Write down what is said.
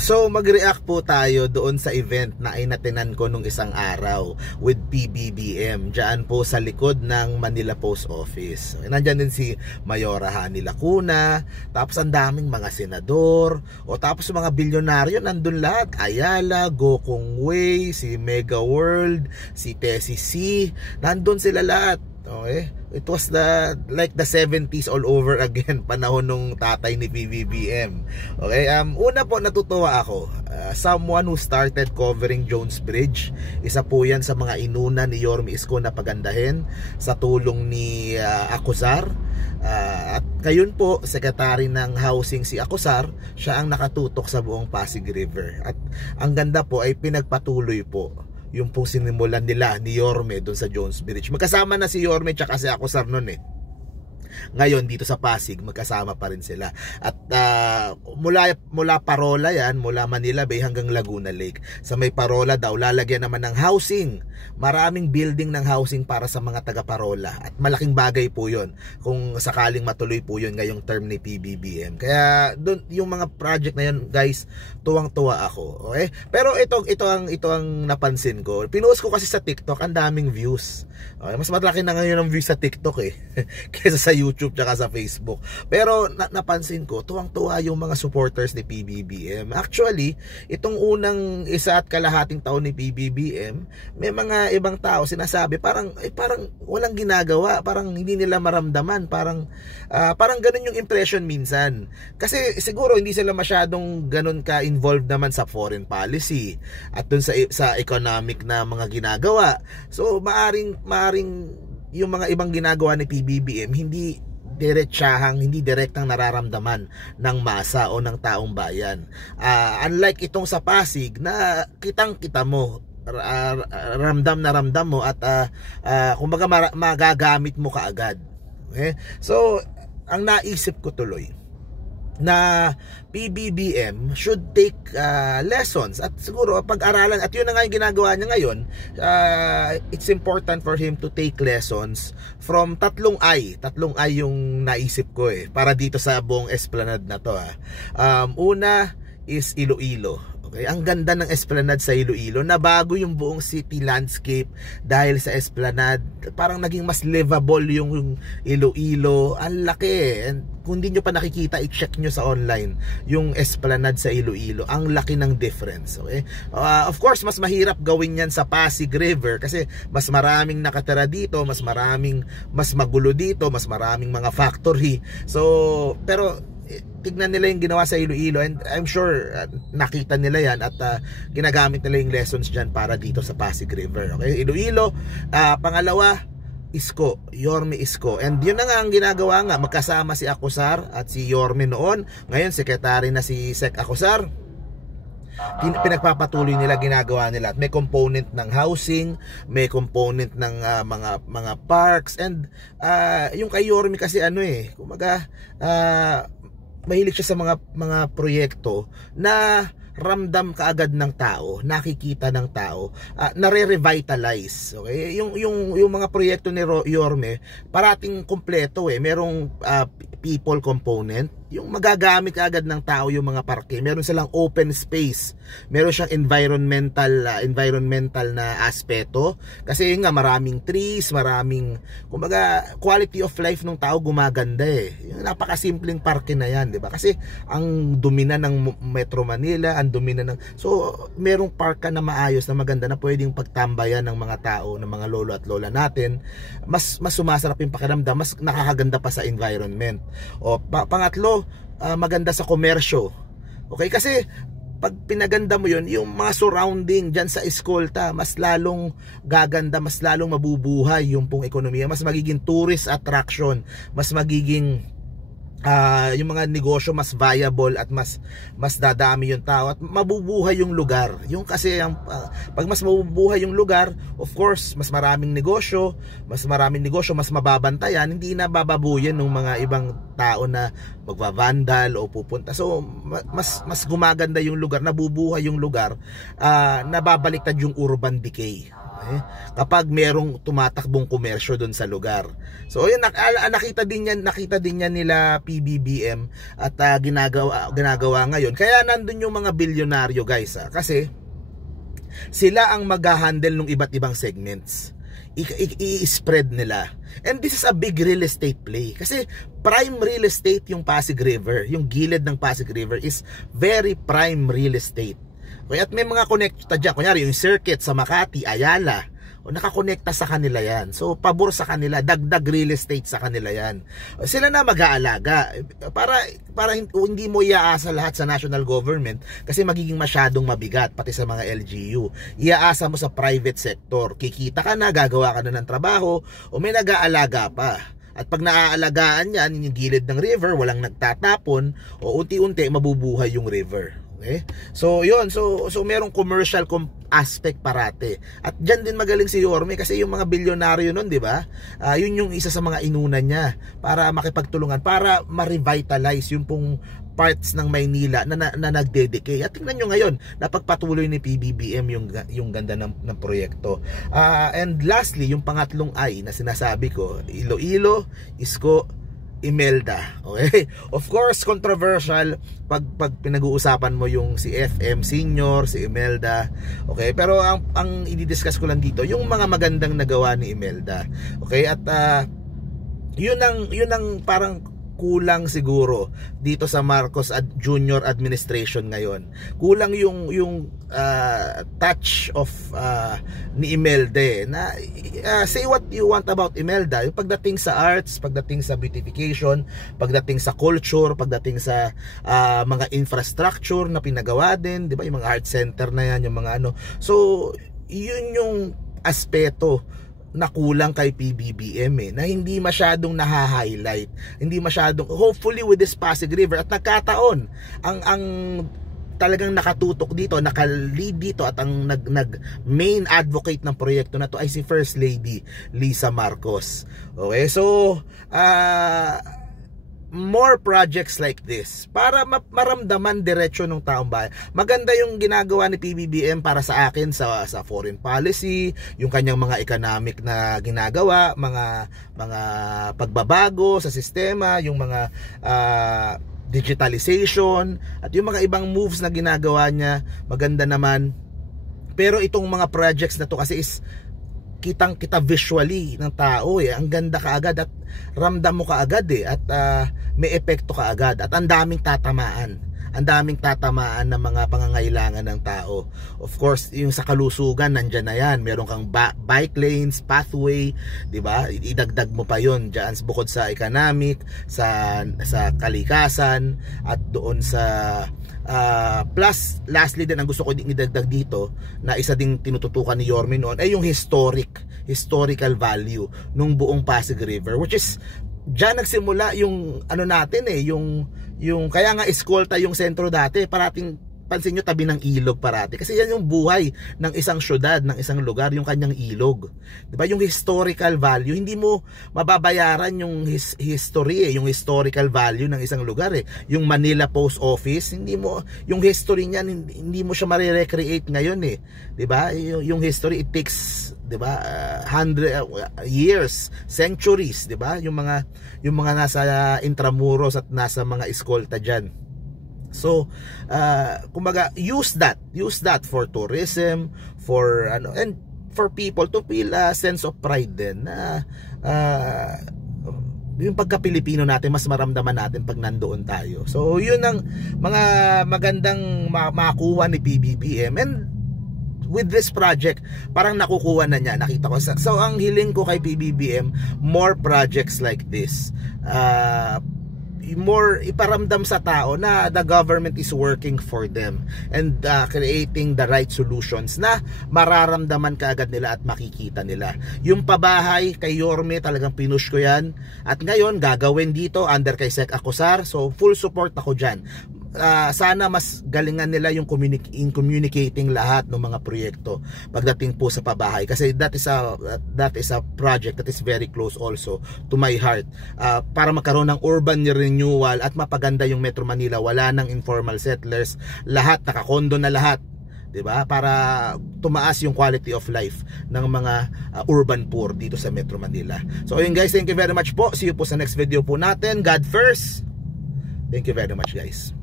So mag-react po tayo doon sa event na inatinan ko nung isang araw with PBBM dyan po sa likod ng Manila Post Office. Nandyan din si Mayora Hani Lacuna, tapos ang daming mga senador, o tapos mga bilyonaryo nandun lahat. Ayala, Go Kong Wei, si Mega World, si Tessie C, nandun sila lahat. Okay? It was like the 70s all over again, panahon nung tatay ni PBBM. Okay, una po natutuwa ako. Someone who started covering Jones Bridge, isa po yan sa mga inuna ni Yorme Isko na pagandahin sa tulong ni Acuzar. At ngayon po, Secretary ng Housing si Acuzar, siya ang nakatutok sa buong Pasig River. At ang ganda po ay pinagpatuloy po yung pong sinimulan nila ni Yorme doon sa Jones Bridge. Magkasama na si Yorme tsaka si Acuzar noon eh. Ngayon dito sa Pasig magkasama pa rin sila. At mula Parola yan, mula Manila Bay hanggang Laguna Lake. Sa may Parola daw lalagyan naman ng housing. Maraming building ng housing para sa mga taga Parola. At malaking bagay po 'yon kung sakaling matuloy po 'yon ngayong term ni PBBM. Kaya doon yung mga project na 'yan, guys, tuwang-tuwa ako. Okay? Pero ito ang napansin ko. Pinost ko kasi sa TikTok, ang daming views. Okay? Mas malaki na ngayon ang views sa TikTok eh kaysa sa YouTube tsaka sa Facebook. Pero napansin ko, tuwang-tuwa yung mga supporters ni PBBM. Actually, itong unang 1.5 taon ni PBBM, may mga ibang tao sinasabi parang walang ginagawa, parang hindi nila maramdaman, parang ganun yung impression minsan. Kasi siguro hindi sila masyadong ganun ka-involved naman sa foreign policy at dun sa economic na mga ginagawa. So maaring yung mga ibang ginagawa ni PBBM hindi direktang nararamdaman ng masa o ng taong bayan. Unlike itong sa Pasig na kitang-kita mo, ramdam na ramdam mo at kumbaga magagamit mo kaagad. Okay? So ang naisip ko tuloy na PBBM should take lessons at siguro pag-aralan, at yun na nga yung ginagawa niya ngayon. It's important for him to take lessons from tatlong ay yung naisip ko para dito sa buong Esplanade na to. Una is Iloilo. Okay, ang ganda ng Esplanade sa Iloilo. Nabago yung buong city landscape dahil sa Esplanade. Parang naging mas livable yung Iloilo. Ang laki And kung hindi nyo pa nakikita, i-check nyo sa online yung Esplanade sa Iloilo. Ang laki ng difference. Okay? Of course, mas mahirap gawin yan sa Pasig River kasi mas maraming nakatira dito, mas magulo dito, mas maraming mga factory. So, pero tignan nila yung ginawa sa Iloilo, and I'm sure nakita nila yan at ginagamit nila yung lessons dyan para dito sa Pasig River. Okay, Iloilo. Pangalawa, Isko, Yorme Isko. And yun na nga ang ginagawa nga, magkasama si Acuzar at si Yorme noon. Ngayon secretary na si Sec Acuzar. Pinagpapatuloy nila, ginagawa nila. At may component ng housing, may component ng mga parks, and yung kay Yorme kasi kumaga mahilig siya sa mga proyekto na ramdam kaagad ng tao, nakikita ng tao, nare-revitalize. Okay? Yung mga proyekto ni Yorme parating kumpleto merong people component, yung magagamit agad ng tao yung mga parke. Meron silang open space, meron siyang environmental na aspeto kasi nga maraming trees, maraming kumbaga quality of life ng tao gumaganda Yung napakasimpleng parke na yan, di ba? Kasi ang dumi na ng Metro Manila, ang dumi na so merong park na maayos na maganda na pwedeng pagtambayan ng mga tao, ng mga lolo at lola natin. Mas sumasarap yung pakiramdam, mas nakakaganda pa sa environment. O pangatlo, maganda sa komersyo. Okay, kasi pag pinaganda mo yun, yung mga surrounding dyan sa eskolta, mas lalong gaganda, mas lalong mabubuhay yung pong ekonomiya, mas magiging tourist attraction, mas magiging yung mga negosyo mas viable at mas dadami yung tao at mabubuhay yung lugar. Yung kasi pag mas mabubuhay yung lugar, of course, mas maraming negosyo, mas mababantayan, hindi na bababuyan ng mga ibang tao na magva-vandal o pupunta. So mas gumaganda yung lugar, nabubuhay yung lugar, nababaliktad yung urban decay. Kapag merong tumatakbong komersyo doon sa lugar. So yun, nakita din yan nila PBBM at ginagawa ngayon. Kaya nandun yung mga bilyonaryo, guys, kasi sila ang mag-handle ng iba't ibang segments. I-spread nila. And this is a big real estate play. Kasi prime real estate yung Pasig River. Yung gilid ng Pasig River is very prime real estate. Kaya at may mga connecta dyan. Kunyari yung circuit sa Makati, Ayala, o nakakonekta sa kanila yan. So pabor sa kanila, dagdag real estate sa kanila yan. Sila na mag-aalaga para hindi mo iaasa lahat sa national government kasi magiging masyadong mabigat pati sa mga LGU. Iaasa mo sa private sector. Kikita ka na, gagawa ka na ng trabaho o may nag-aalaga pa. At pag naaalagaan yan, yung gilid ng river, walang nagtatapon o unti-unti mabubuhay yung river. Okay? So yun, so merong commercial aspect parate. At diyan din magaling si Yorme kasi yung mga bilyonaryo nun, di ba? Yun yung isa sa mga inuna niya para makipagtulungan, para ma-revitalize yung pong parts ng Maynila na nagdedicate. At tingnan nyo ngayon, napagpatuloy ni PBBM yung ganda ng proyekto. And lastly, yung pangatlong I na sinasabi ko, Iloilo, Isko, Imelda. Okay? Of course, controversial pag pinag-uusapan mo yung si FM Senior, si Imelda. Okay? Pero ang i-discuss ko lang dito, yung mga magandang nagawa ni Imelda. Okay? At yun ang parang kulang siguro dito sa Marcos Junior administration ngayon. Kulang yung touch of ni Imelda na say what you want about Imelda. Yung pagdating sa arts, pagdating sa beautification, pagdating sa culture, pagdating sa mga infrastructure na pinagawa din, di ba? Yung mga art center na yan, yung mga ano. So, yun yung aspeto na kulang kay PBBM na hindi masyadong naha-highlight, hindi masyadong, hopefully with this Pasig River at nagkataon ang talagang nakatutok dito, naka-lead dito at ang main advocate ng proyekto na to ay si First Lady Lisa Marcos. Okay, so more projects like this para maramdaman diretsyo ng taong bayan. Maganda yung ginagawa ni PBBM para sa akin sa foreign policy, yung kanyang mga economic na ginagawa, mga pagbabago sa sistema, yung mga digitalization at yung mga ibang moves na ginagawa niya, maganda naman. Pero itong mga projects na to kasi is kitang-kita visually ng tao ang ganda kaagad at ramdam mo kaagad at may epekto kaagad at ang daming tatamaan ng mga pangangailangan ng tao. Of course, yung sa kalusugan nandyan na yan, meron kang bike lanes, pathway, di ba? Idagdag mo pa yon diyan bukod sa economic, sa kalikasan at doon sa plus lastly din ang gusto ko ding idagdag dito na isa ding tinututukan ni Yorme noon ay yung historical value nung buong Pasig River, which is diyan nagsimula yung ano natin yung kaya nga eskolta yung sentro dati, parating pansin nyo tabi ng ilog parati kasi yan yung buhay ng isang syudad, ng isang lugar, yung kanyang ilog, diba? Yung historical value hindi mo mababayaran yung history yung historical value ng isang lugar yung Manila Post Office, hindi mo yung history niyan hindi mo siya ma-recreate ngayon diba? Yung history it takes, diba, 100 years, centuries, diba? Yung mga nasa Intramuros at nasa mga eskolta diyan. So, kumbaga, use that for tourism, for and for people to feel a sense of pride din na yung pagka-Pilipino natin mas maramdaman natin pag nandoon tayo. So, yun ang mga magandang makuha ni PBBM, and with this project, parang nakukuha na niya, nakita ko. So, ang hiling ko kay PBBM, more projects like this. More iparamdam sa tao na the government is working for them and creating the right solutions na mararamdaman kaagad nila at makikita nila. Yung pabahay kay Yorme, talagang pinush ko yan at ngayon gagawin dito under kay Sec Acosar, so full support ako dyan. Sana mas galingan nila yung communicating lahat ng mga proyekto pagdating po sa pabahay kasi that is a project that is very close also to my heart, para magkaroon ng urban renewal at mapaganda yung Metro Manila. Wala nang informal settlers, lahat nakakondo na lahat, 'di ba? Para tumaas yung quality of life ng mga urban poor dito sa Metro Manila. So ayun guys, thank you very much po. See you po sa next video po natin. God first. Thank you very much guys.